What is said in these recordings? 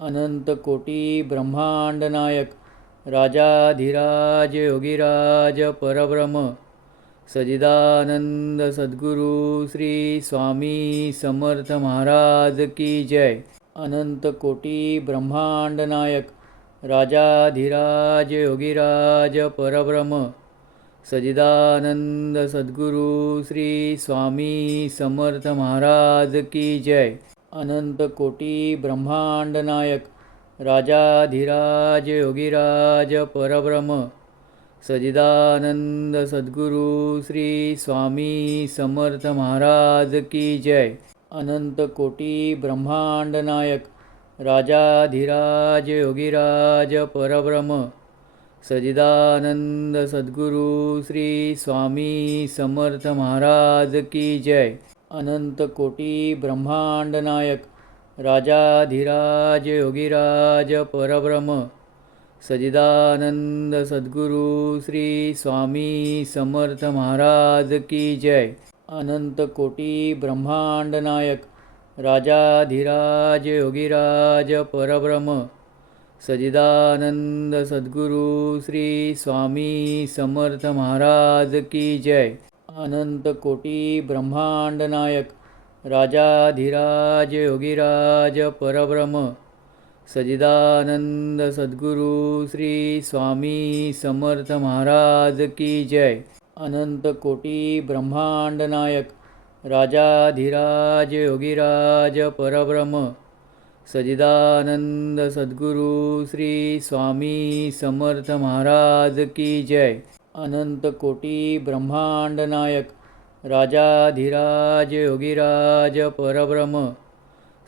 अनंत कोटी ब्रह्मांड नायक राजाधिराज योगीराज परब्रह्म सजिदानंद सद्गुरु श्री स्वामी समर्थ महाराज की जय। अनंत कोटी ब्रह्मांड नायक राजाधिराज योगीराज परब्रह्म सजिदानंद सद्गुरु श्री स्वामी समर्थ महाराज की जय। अनंत कोटी ब्रह्मांड नायक राजाधिराज योगीराज परब्रह्म सजिदानंद सद्गुरु श्री स्वामी समर्थ महाराज की जय। अनंत कोटी ब्रह्मांड नायक राजाधिराज योगीराज परब्रह्म सजिदानंद सद्गुरु श्री स्वामी समर्थ महाराज की जय। अनंत कोटी ब्रह्मांड नायक राजाधिराज योगीराज परब्रह्म सजिदानंद सद्गुरु श्री स्वामी समर्थ महाराज की जय। अनंत कोटी ब्रह्मांड नायक राजाधिराज योगीराज परब्रह्म सजिदानंद सद्गुरु श्री स्वामी समर्थ महाराज की जय। अनंत कोटी ब्रह्मांड नायक राजाधिराज योगीराज परब्रह्म सजिदानंद सद्गुरु श्री स्वामी समर्थ महाराज की जय। अनंत कोटी ब्रह्मांड नायक राजाधिराज योगीराज परब्रह्म सजिदानंद सद्गुरु श्री स्वामी समर्थ महाराज की जय। अनंत कोटी ब्रह्मांड नायक राजाधिराज योगीराज परब्रह्म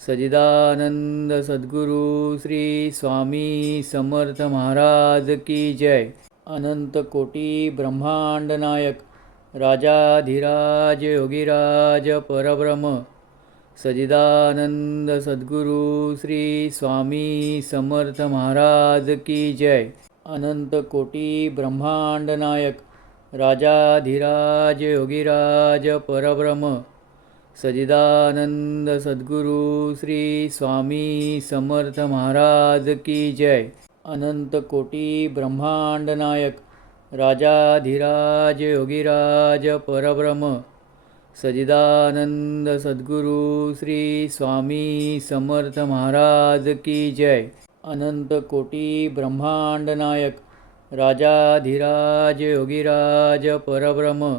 सजिदानंद सद्गुरु श्री स्वामी समर्थ महाराज की जय। अनंत कोटी ब्रह्मांड नायक राजाधिराज योगीराज परब्रह्म सजिदानंद सद्गुरु श्री स्वामी समर्थ महाराज की जय। अनंत कोटी ब्रह्मांड नायक राजाधिराज योगीराज परब्रह्म सजिदानंद सद्गुरु श्री स्वामी समर्थ महाराज की जय। अनंत कोटी ब्रह्मांड नायक राजाधिराज योगीराज परब्रह्म सजिदानंद सद्गुरु श्री स्वामी समर्थ महाराज की जय। अनंत कोटी ब्रह्मांड नायक राजाधिराज योगीराज परब्रह्म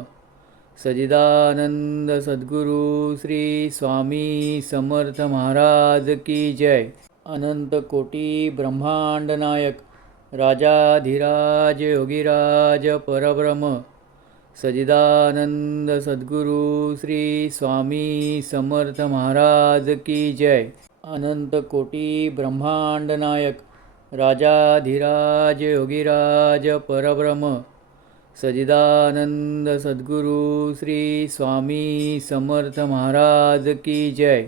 सजिदानंद सद्गुरु श्री स्वामी समर्थ महाराज की जय। अनंत कोटी ब्रह्मांड नायक राजाधिराज योगीराज परब्रह्म सजिदानंद सद्गुरु श्री स्वामी समर्थ महाराज की जय। अनंत कोटी ब्रह्मांड नायक राजाधिराज योगीराज परब्रह्म सजिदानंद सद्गुरु श्री स्वामी समर्थ महाराज की जय।